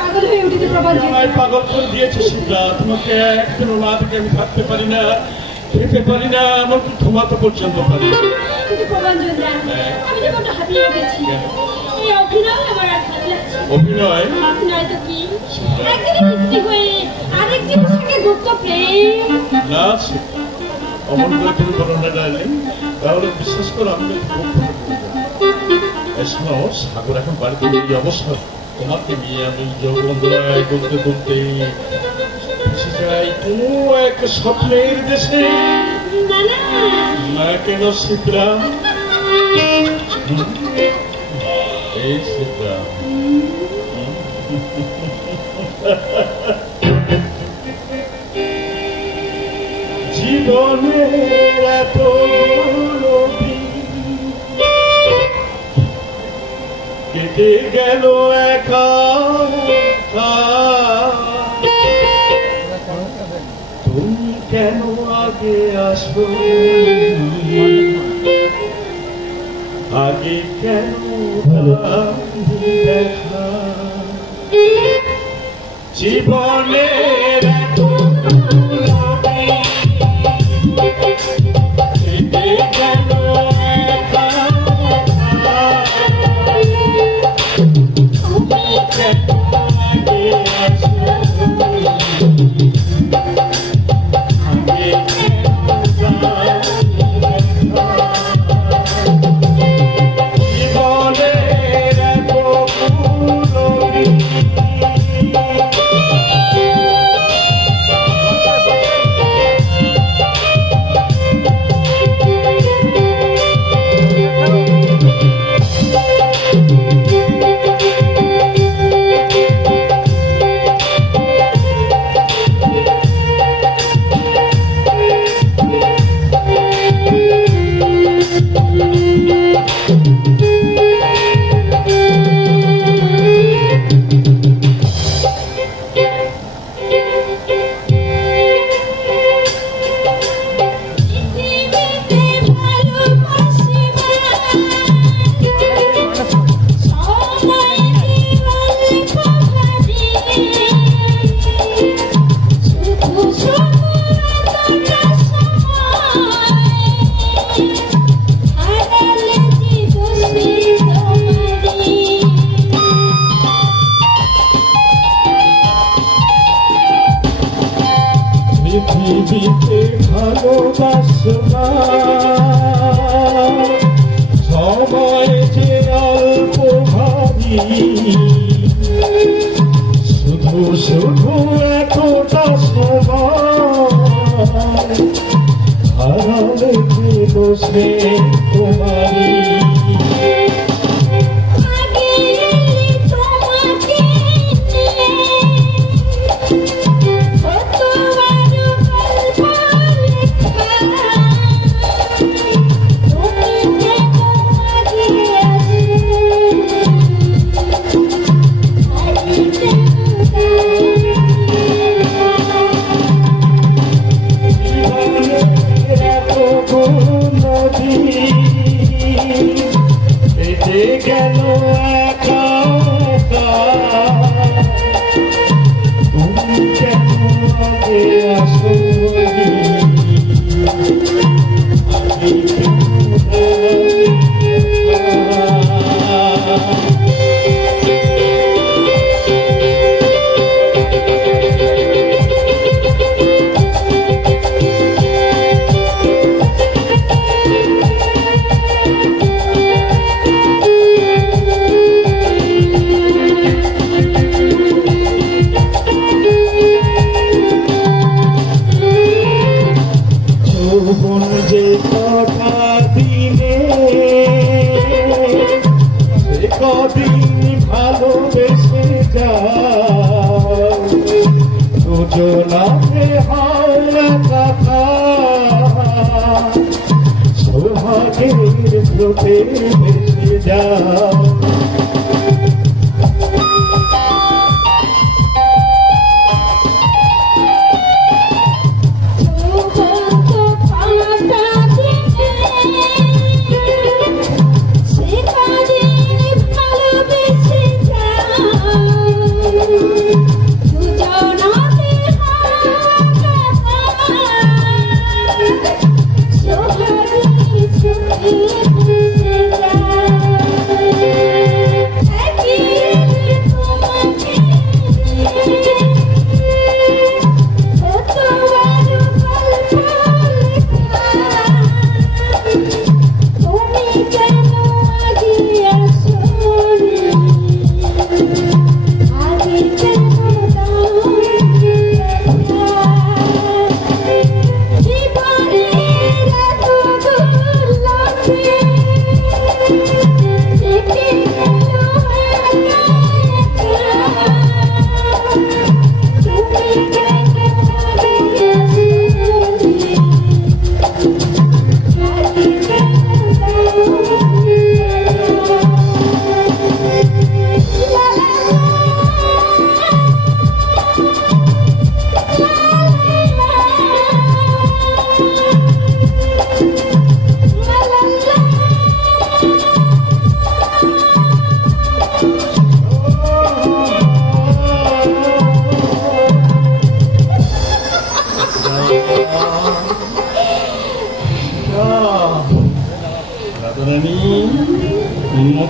পাগল হয়ে উঠেছে প্রভাঞ্জন। পাগল করে দিয়েছে শিবরা, তোমাকে একদিন না থেকে আমি থাকতে পারি না, খেতে পারি না, এমনকি ঘুমাতে পর্যন্ত পারি না। কিন্তু প্রভাঞ্জন জান, আমি যে বড্ড হাঁপিয়ে উঠেছি। এই অভিনয় আমার আর ভালো লাগছে। অভিনয়? অভিনয় তো কি, একদিনের স্ত্রী হয়ে আরেকজনের সাথে গুপ্ত প্রেম। না অমন করে তুমি বলো না ডার্লিং, তাহলে বিশ্বাস করো আমি শোনো, সাগর এখন বাড়িতে এই অবস্থা, তোমাকে নিয়ে আমি যৌবনদয় বলতে বলতে ভেসে যাই কোনো এক স্বপ্নের দেশে। না কেন শিবরা, এই শিবরা জীবনের এত কেটে গেল একা, তুমি কেন আগে আসো, আগে কেন দেখা, জীবনের এত পৃথিবীতে ভালোবাসবা সময় যে অল্প ভাবি, শুধু শুধু এতটা সময় হারালে যে দোষে তোমারি।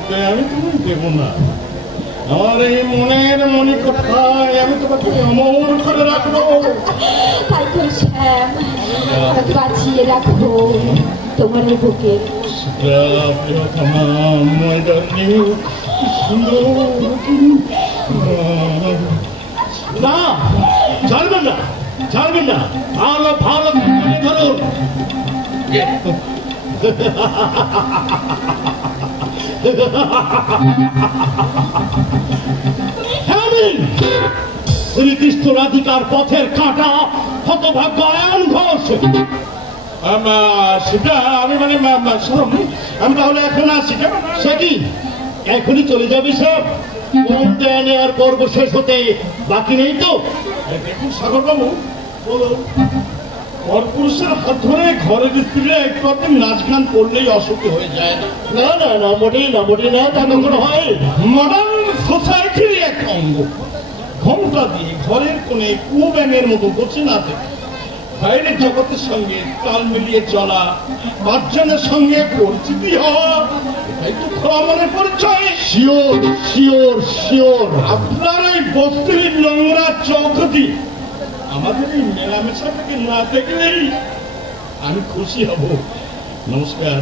মুহূর্তে আমি তুমি দেব না। আমার এই মনের মনি কোথায় আমি তোমাকে অমর করে রাখবো। তাই তো শ্যাম, বাঁচিয়ে রাখবো তোমার বুকে। না, ছাড়বেন না, ছাড়বেন না, ভালো ভালো ধরুন। শ্রীকৃষ্ণ রাধিকার পথের কাঁটা হতভাগ্য আয়ন ঘোষ। সেটা আমি মানে আমি তাহলে এখন আসি। কেমন সে কি এখনই চলে যাবি সব? নেওয়ার পর্ব শেষ হতে বাকি নেই তো? দেখুন সাগর বাবু, বলুন, পরপুরুষের হাত ধরে ঘরের স্ত্রীরা একটু একদিন নাচ গান করলেই অসুখী হয়ে যায় না। না না না, মোটেই না, মোটেই না, তা কখনো হয়? মডার্ন সোসাইটির এক অঙ্গ। ঘন্টা দিয়ে ঘরের কোণে কুব্যাঙের মতো বসে না থেকে বাইরের জগতের সঙ্গে তাল মিলিয়ে চলা, পাঁচজনের সঙ্গে পরিচিতি হওয়া, এটাই তো খোলা মনের পরিচয়। Sure sure sure. আপনার এই বস্তির নোংরা চোখ দিয়ে আমাদের এই মেলামেশাটাকে না দেখলেই আমি খুশি হব। নমস্কার।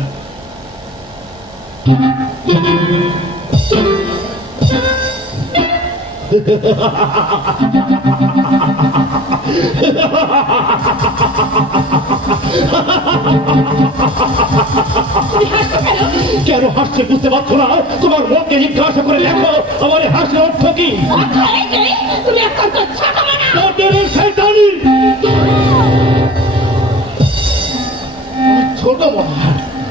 কেন হাসছে বুঝতে পারছো না? তোমার মনকে জিজ্ঞাসা করে দেখো আমার হাসির অর্থ কি? তুমি অত্যন্ত ছোট মানা। ছোট বলা,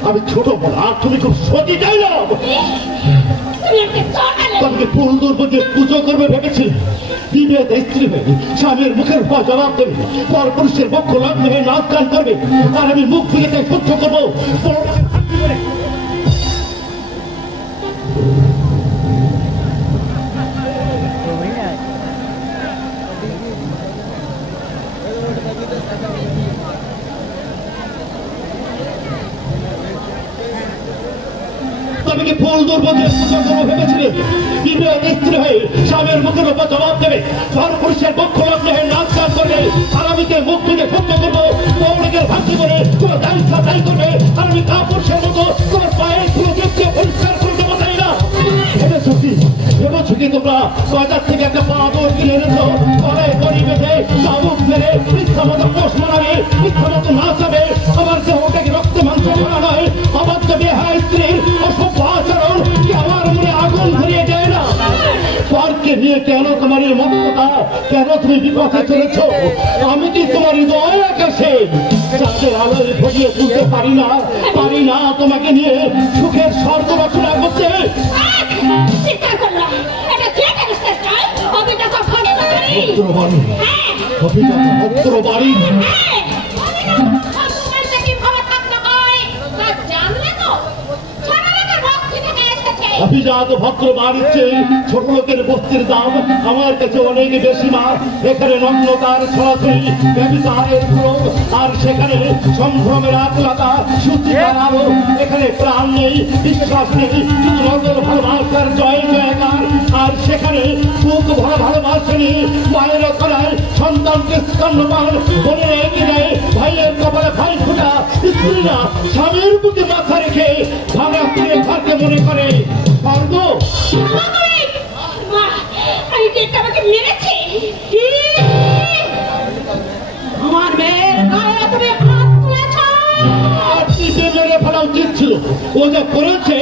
আমি ছোট বলা, আর তুমি খুব সতী যাই না। তোমাকে ফুল দুর্বদের পুজো করবে ভেবেছি। বিবেক স্ত্রী হয়ে স্বামীর মুখের উপর জবাব দেবে, পর পুরুষের পক্ষ লগ্ন হয়ে নাচ গান করবে, আর আমি মুখ ফিরে তাই সহ্য করবো। তুমি কি ফুল দুর্বদের পুজো করবো ভেবেছিলে? বিবেক স্ত্রী হয়ে স্বামীর মুখের উপর জবাব দেবে, পর পুরুষের পক্ষ লগ্ন হয়ে নাচ গান করবে, আর আমি মুখ ফিরে সহ্য করবো। পৌরিকের ভাষি করে তোমার দায়িত্ব দায়ী করবে, আর আমি কাপুরুষের মতো তোমার পায়ের পুরো দেখতে পরিষ্কার করে দেবো, তাই না? ভেবেছো কি? ভেবেছো কি তোমরা বাজার থেকে একটা পাঁদর কিনে এনেছো, গলায় দড়ি বেঁধে চাবুক মেরে মিথ্যা মতো পোষ মানাবে, মিথ্যা মতো নাচাবে, আমার দেহটাকে রক্ত মাংস করা নয়। অবাধ্য বেহায়া স্ত্রীর অসভ্য আচরণ কি আমার মনে আগুন ধরিয়ে যায় না? পরকে নিয়ে কেন তোমার এই মত্ততা? কেন তুমি বিপথে চলেছ? আমি কি তোমার হৃদয় আকাশে চাঁদের আলোয় ভরিয়ে তুলতে পারি না? পারি না তোমাকে নিয়ে সুখের স্বর্গ রচনা করতে? বাড়ি অভিজাত ভদ্র বাড়ির চেয়ে ছোট লোকের বস্তির দাম আমার কাছে অনেক বেশি। মা, এখানে নগ্নতার ছড়াছড়ি, ব্যভিচারের প্রয়োগ, আর সেখানে সম্ভ্রমের আকুলতা, শুদ্ধিকার আলো। এখানে প্রাণ নেই, বিশ্বাস নেই, শুধু নজর ভালোবাসার জয় জয়কার। আর সেখানে বুক ভরা ভালোবাসা নিয়ে মায়ের করায় সন্তানকে স্তন্যপান, বোনের এগিয়ে দেয় ভাইয়ের কপালে ভাই ফোটা। স্ত্রীরা স্বামীর বুকে মাথা রেখে ভাঙা ফিরে ঘরকে মনে করে স্বর্গ। আমার মেয়ের গায়ে তুমি হাত তুলেছ। মেরে ফেলা উচিত ছিল, ও যা করেছে।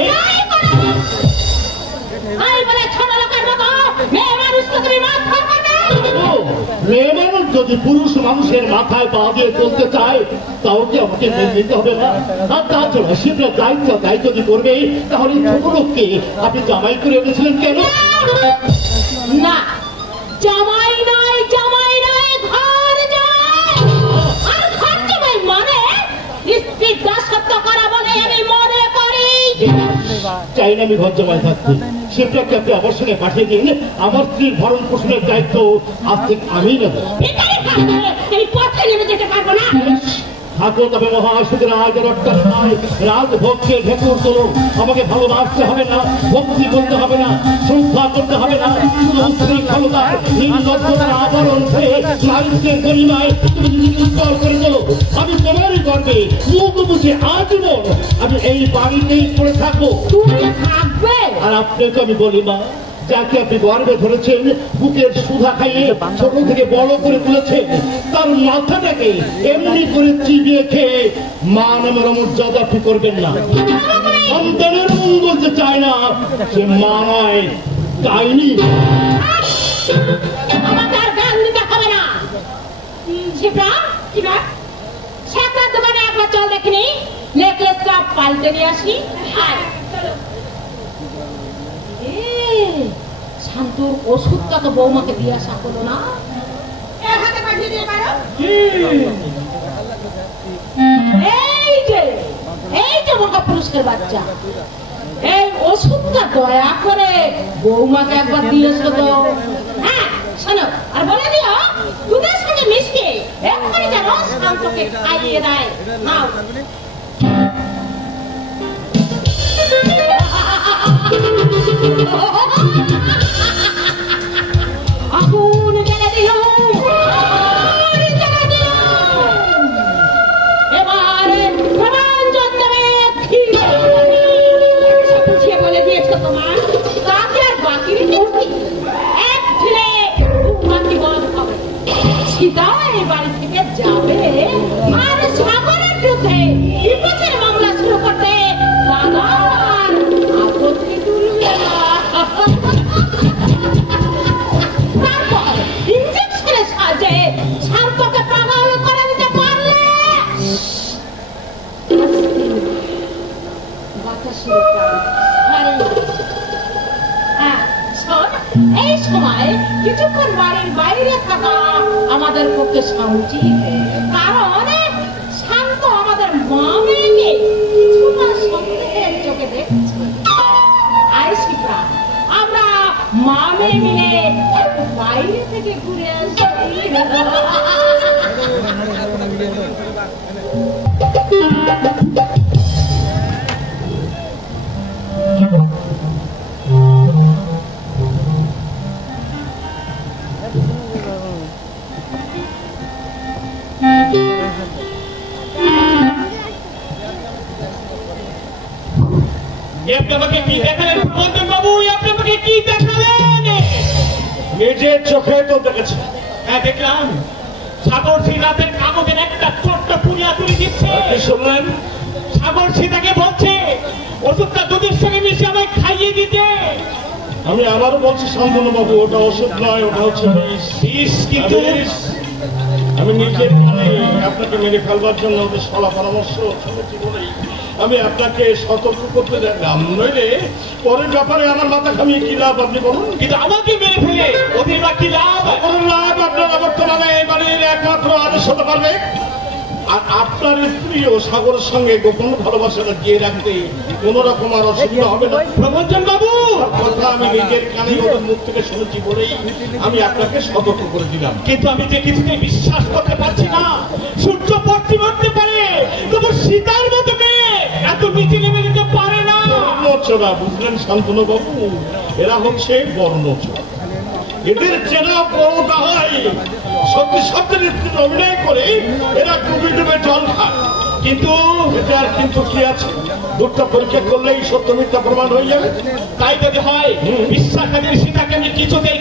মেয়ে মানুষ যদি পুরুষ মানুষের মাথায় পা দিয়ে চলতে চায়, তাও কি আমাকে মেনে নিতে হবে না? আর তাছাড়া সেটা দায়িত্ব দায়িত্ব যদি করবে, তাহলে ছোট লোককে আপনি জামাই করে এনেছিলেন কেন? না, জামাই নয়, জামাই নয়, ঘর জামাই। আর ঘর জামাই মানে স্ত্রীর দাসত্ব করা বলে আমি মনে করি। চাই না আমি ঘর জামাই থাকতে। সেটাকে আপনি আমার সঙ্গে পাঠিয়ে দিন, আমার স্ত্রীর ভরণ পোষণের দায়িত্ব আজ থেকে আমি নেব। এই পথে নেমে যেতে পারবো না। থাকো তবে মহাসুখের রাজের অট্টালিকায় রাজভোগকে ঢেকুর তোলো। আমাকে ভালোবাসতে হবে না, ভক্তি করতে হবে না, শ্রদ্ধা করতে হবে না, শুধু উচ্ছৃঙ্খলতার নির্লজ্জতার আবরণ ছেড়ে মানুষের গরিমায় তুমি যদি উজ্জ্বল করে তোলো। আমি তোমারই গর্বে মুখ বুঝে আজীবন আমি এই বাড়িতেই পড়ে থাকবো। তুমি থাকবে? আর আপনাকে আমি বলি মা, যাকে আপনি গর্বে ধরেছেন, বুকের সুধা খাইয়ে ছোট থেকে বড় করে তুলেছেন, তার মাথাটাকে এমনি করে চিবিয়ে খেয়ে মা নামের অমর্যাদা আপনি করবেন না। সন্তানের মঙ্গল যে চায় না, সে মা নয়, তাইনি। আমাকে আর গান দিতে হবে না। শিবরা, শিবরা, শেখরার দোকানে একবার চল দেখিনি, নেকলেস সব পাল্টে নিয়ে আসি। আয় শান্তর ওষুধটা তো বৌমাকে দিয়ে আসা হলো না। হাতে পাঠিয়ে দিয়ে পারো। এই যে মহা পুরুষের বাচ্চা, এই ওষুধটা দয়া করে বৌমাকে একবার দিয়ে এসো তো। হ্যাঁ শোনো, আর বলে দিও দুধের সঙ্গে মিশিয়ে এক্ষুনি যেন শান্তকে খাইয়ে দেয়। নাও। আগুন জ্বালা দিল, এবারে প্রমাণ জন্মে বুঝিয়ে বলে দিয়েছ তোমার, তাকে আর বাকি এক ঢিলে বাকি বন্ধ হবে। সীতাও এই বাড়ি থেকে যাবে, আর সাগরের বিরুদ্ধে বিপদের মামলা শুরু করতে বাগান আপত্তি তুলবে না। তারপর ইঞ্জেকশনের সাহায্যে শান্তকে পাগল করে দিতে পারলে এই সময় কিছুক্ষণ বাড়ির বাইরে থাকা আমাদের পক্ষে সমুচিত, কারণ শান্ত আমাদের মা মেয়েকে কিছুটা সন্দেহের চোখে দেখছে। আইসিকা আমরা মা মেয়ে মিলে বাইরে থেকে ঘুরে আসি। আপনাকে কি দেখালেন বন্ধন বাবু? আপনাকে কি দেখালেন? নিজের চোখে তো দেখেছি। হ্যাঁ দেখলাম, সাগর সিং রাতের কাগজের একটা ছোট্ট পুরিয়া তুলে দিচ্ছে। শুনলেন? সাগর সীতাকে বলছে ওষুধটা দুধের সঙ্গে মিশিয়ে আমায় খাইয়ে দিতে। আমি আবারও বলছি শান্তনু বাবু, ওটা ওষুধ নয়, ওটা হচ্ছে বিষ। কিন্তু আমি নিজের আপনাকে মেরে ফেলবার জন্য ওদের সলা পরামর্শ শুনেছি বলেই আমি আপনাকে সতর্ক করতে দেখলাম। নইলে পরের ব্যাপারে আমার মাথা খামিয়ে কি লাভ আপনি বলুন? কিন্তু আমাকে মেরে ফেলে ওদের বা কি লাভ? লাভ আপনারা বর্তমানে এই বাড়ির একমাত্র আদেশ হতে পারবে। আর আপনার স্ত্রীও সাগরের সঙ্গে গোপন ভালোবাসাটা দিয়ে রাখতে কোন রকম আর অসুবিধা হবে না। প্রবঞ্চন বাবু কথা আমি নিজের কানে ওদের মুখ থেকে শুনেছি বলেই আমি আপনাকে সতর্ক করে দিলাম। কিন্তু আমি যে কিছুতে বিশ্বাস করতে পারছি না। সূর্য পশ্চিম হতে পারে, তবু সীতার মতো মেয়ে এত নিচে নেমে যেতে পারে না। বর্ণচোরা বুঝলেন শান্তনু বাবু, এরা হচ্ছে বর্ণচোরা। এদের চেনা বড়টা হয় সত্যি সত্যি অভিনয় করে এরা ডুবে ডুবে জল খায়। কিন্তু এটার কিন্তু কি আছে? দুটো পরীক্ষা করলেই সত্য মিথ্যা প্রমাণ হয়ে যাবে। তাই যদি হয় বিশ্বাসের সীতাকে আমি কিছুতেই